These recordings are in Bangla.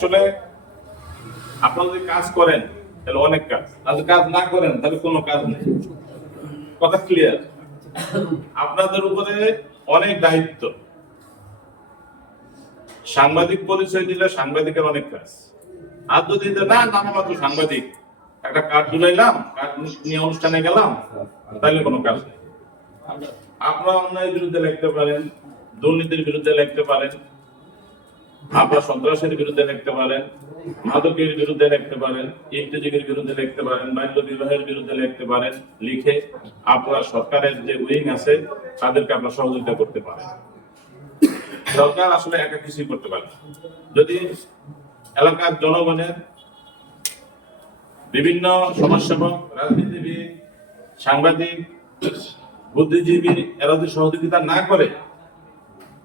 আসলে আপনারা যদি কাজ করেন তাহলে অনেক কাজ, আর যদি কাজ না করেন তাহলে কোনো কাজ নেই। কথা ক্লিয়ার? আপনাদের উপরে অনেক দায়িত্ব। সাংবাদিক পরিচয় দিলে সাংবাদিকের অনেক কাজ, আর যদি না নামমাত্র সাংবাদিক, একটা কার্ড ঝুলাইলাম, কার্ড নিয়ে অনুষ্ঠানে গেলাম, তাহলে কোনো কাজ নেই। আপনারা অন্যায়ের বিরুদ্ধে লিখতে পারেন, দুর্নীতির বিরুদ্ধে লিখতে পারেন, আপনার সন্ত্রাসের বিরুদ্ধে লিখতে পারেন, মাদকের বিরুদ্ধে লিখতে পারেন, ইফতিজিকের বিরুদ্ধে লিখতে পারেন, বাল্য বিবাহের বিরুদ্ধে লিখতে পারেন। লিখে আপনার সরকারের যে উইং আছে তাদেরকে আপনার সহযোগিতা করতে পারেন। সরকার আসলে একা কিছুই করতে পারে না। যদি এলাকার জনগণের বিভিন্ন সমাজসেবক, রাজনীতিবিদ, সাংবাদিক, বুদ্ধিজীবী এরা যদি সহযোগিতা না করে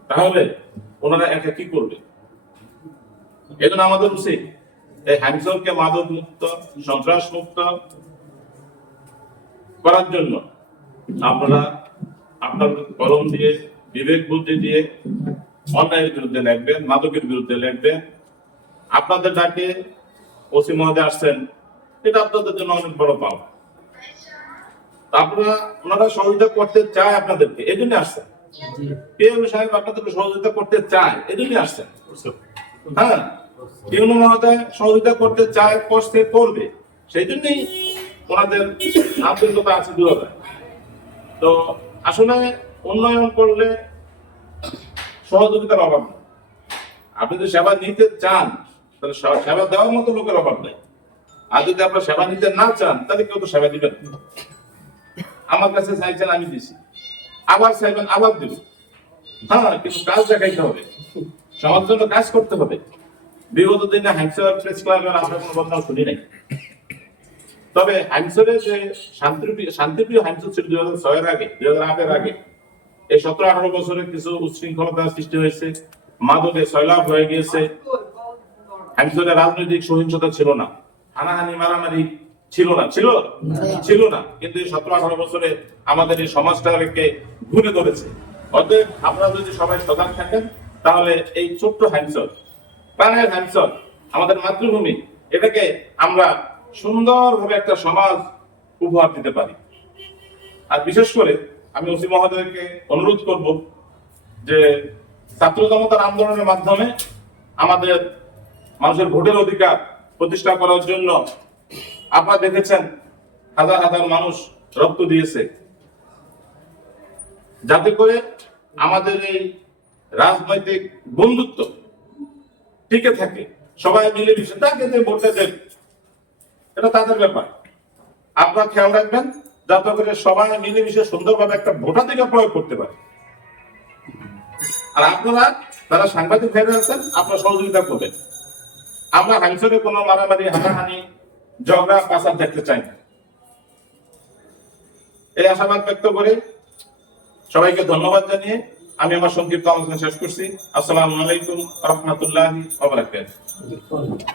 তাহলে ওনারা একা কি করবে? এজন্য আমাদের উচিত এই হ্যাংসরকে মাদক মুক্ত, সন্ত্রাস মুক্ত করার জন্য আপনারা আপনার কলম দিয়ে, বিবেক বুদ্ধি দিয়ে অন্যায়ের বিরুদ্ধে লিখবেন, মাদকের বিরুদ্ধে লিখবেন। আপনাদের ডাকে ওসি মহোদয় আসছেন, এটা আপনাদের জন্য অনেক বড় পাওয়া। আপনারা ওনারা সহযোগিতা করতে চায় আপনাদেরকে, এই জন্য আসছেন। পিএম সাহেব আপনাদেরকে সহযোগিতা করতে চায়, এই জন্য আসছেন। হ্যাঁ, পিএম মহোদয় সহযোগিতা করতে চায়, করতে করবে, সেই জন্যই ওনাদের আন্তরিকতা আছে দূরতা। তো আসলে উন্নয়ন করলে সহযোগিতার অভাব নেই। আপনি যদি সেবা নিতে চান তাহলে সেবা দেওয়ার মতো লোকের অভাব নেই। আর যদি আপনার সেবা নিতে না চান তাহলে কেউ তো সেবা দিবেন। আমার কাছে চাইছেন, আমি দিছি, আবার চাইবেন, আবার দিব। হ্যাঁ, কিন্তু কাজ দেখাইতে হবে, সমাজের জন্য কাজ করতে হবে। বিগত দিনে হ্যাংসর প্রেস ক্লাবের আমরা কোনো বদনাম শুনি নাই। তবে হ্যাংসরের যে শান্তিপ্রিয় হ্যাংসর ছিল 2006-এর আগে, 2008-এর আগে, এই 17-18 বছরে কিছু উচ্ছৃঙ্খলতার সৃষ্টি হয়েছে, মাদকে সয়লাভ হয়ে গিয়েছে। হ্যাংসরে রাজনৈতিক সহিংসতা ছিল না, হানাহানি মারামারি ছিল না, ছিল না, কিন্তু এই 17-18 বছরে আমাদের এই সমাজটাকে ঘুরে ধরেছে। অতএব আপনারা যদি সবাই সজাগ থাকেন তাহলে এই ছোট্ট হ্যাংসর, প্রাণের হ্যাংসর, আমাদের মাতৃভূমি, এটাকে আমরা সুন্দরভাবে একটা সমাজ উপহার দিতে পারি। আর বিশেষ করে আমি ওসি মহোদয়কে অনুরোধ করব যে ছাত্র জনতার আন্দোলনের মাধ্যমে আমাদের মানুষের ভোটের অধিকার প্রতিষ্ঠা করার জন্য আপনারা দেখেছেন হাজার হাজার মানুষ রক্ত দিয়েছে, যাতে করে আমাদের এই রাজনৈতিক বন্ধুত্ব টিকে থাকে। সবাই মিলেমিশে তাকে যে ভোটে দেন, এটা তাদের ব্যাপার। আপনারা খেয়াল রাখবেন যাতে করে সবাই মিলেমিশে সুন্দরভাবে একটা ভোটাধিকার প্রয়োগ করতে পারে। আর আপনারা যারা সাংবাদিক ভাইরা আছেন, আপনারা সহযোগিতা করবেন। আমরা হ্যাংসরে কোনো মারামারি, হানাহানি, ঝগড়া পাচার দেখতে চাই না। এই আশাবাদ ব্যক্ত করে সবাইকে ধন্যবাদ জানিয়ে আমি আমার সংক্ষিপ্ত আলোচনা শেষ করছি। আসসালামু আলাইকুম ওয়া রাহমাতুল্লাহি ওয়া বারাকাতুহু।